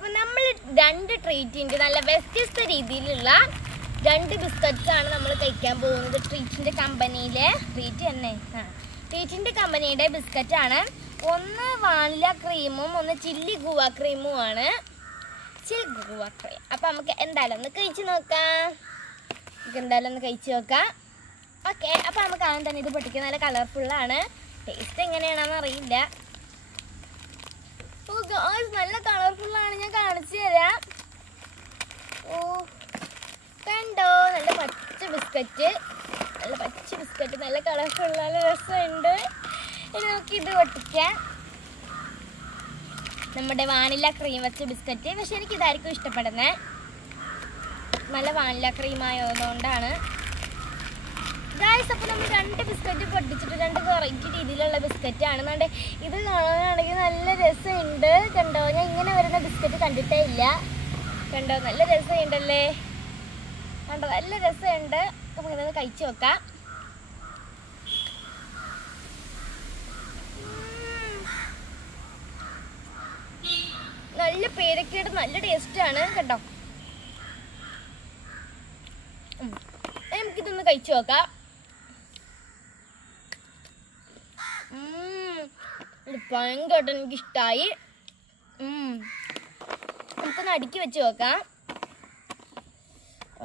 അപ്പോൾ നമ്മൾ രണ്ട് ട്രീറ്റിൻ്റെ നല്ല വ്യത്യസ്ത രീതിയിലുള്ള രണ്ട് ബിസ്ക്കറ്റ്സാണ് നമ്മൾ കഴിക്കാൻ പോകുന്നത്. ട്രീറ്റിൻ്റെ കമ്പനിയിലെ ട്രീറ്റിൻ്റെ കമ്പനിയുടെ ബിസ്ക്കറ്റാണ്. ഒന്ന് വാനില ക്രീമും ഒന്ന് ചില്ലി ഗുവ ക്രീമുമാണ്. Guava cream. അപ്പോൾ നമുക്ക് എന്തായാലും ഒന്ന് കഴിച്ച് നോക്കാം. ഓക്കെ, അപ്പോൾ നമുക്ക് ആദ്യം തന്നെ ഇത് പൊട്ടിക്കാൻ നല്ല കളർഫുള്ളാണ്. ടേസ്റ്റ് എങ്ങനെയാണെന്ന് അറിയില്ല. നല്ല കളർഫുള്ളാണ്, ഞാൻ കാണിച്ചു തരാം. കണ്ടോ, നല്ല പച്ച ബിസ്ക്കറ്റ്, നല്ല കളർഫുൾ, നല്ല രസമുണ്ട്. ഇനി നമുക്ക് ഇത് പൊട്ടിക്കാം. നമ്മുടെ വാനില ക്രീം വെച്ച ബിസ്ക്കറ്റ്. പക്ഷെ എനിക്ക് ഇതായിരിക്കും ഇഷ്ടപ്പെടുന്നത്, നല്ല വാനില ക്രീം ആയതുകൊണ്ടാണ്. അപ്പോൾ നമ്മൾ രണ്ട് ബിസ്ക്കറ്റ് പൊട്ടിച്ചിട്ട് രണ്ട് വെറൈറ്റി രീതിയിലുള്ള ബിസ്ക്കറ്റാണ്. അതുകൊണ്ട് ഇത് കാണാനാണെങ്കിൽ നല്ല രസമുണ്ട്. കണ്ടോ, ഞാൻ ഇങ്ങനെ വരുന്ന ബിസ്ക്കറ്റ് കണ്ടിട്ടേ ഇല്ല. കണ്ടോ, നല്ല രസമുണ്ടല്ലേ. കണ്ടോ, നല്ല രസമുണ്ട്. നമുക്ക് ഇതൊന്ന് കഴിച്ചു നോക്കാം. നല്ല പേരക്കയുടെ നല്ല ടേസ്റ്റാണ് കേട്ടോ. നമുക്കിതൊന്ന് കഴിച്ചു നോക്കാം. ഭയങ്കരമായിട്ട് എനിക്കിഷ്ടമായി. നമുക്കൊന്ന് അടുക്കി വെച്ച് നോക്കാം.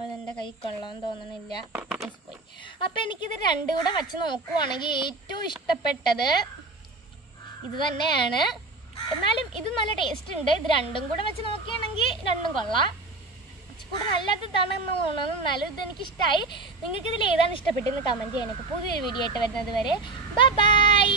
അതെൻ്റെ കൈ കൊള്ളാൻ തോന്നണില്ല. പോയി. അപ്പം എനിക്കിത് രണ്ടും കൂടെ വെച്ച് നോക്കുവാണെങ്കിൽ ഏറ്റവും ഇഷ്ടപ്പെട്ടത് ഇത് തന്നെയാണ്. എന്നാലും ഇത് നല്ല ടേസ്റ്റ് ഉണ്ട്. ഇത് രണ്ടും കൂടെ വെച്ച് നോക്കുകയാണെങ്കിൽ രണ്ടും കൊള്ളാം. കൂടെ നല്ലതാണെന്ന് തോന്നുന്നു. എന്നാലും ഇതെനിക്കിഷ്ടമായി. നിങ്ങൾക്ക് ഇതിൽ ഏതാണ് ഇഷ്ടപ്പെട്ടതെന്ന് കമൻറ്റ് ചെയ്യാനൊക്കെ. പുതിയൊരു വീഡിയോ ആയിട്ട് വരുന്നത് വരെ ബൈ.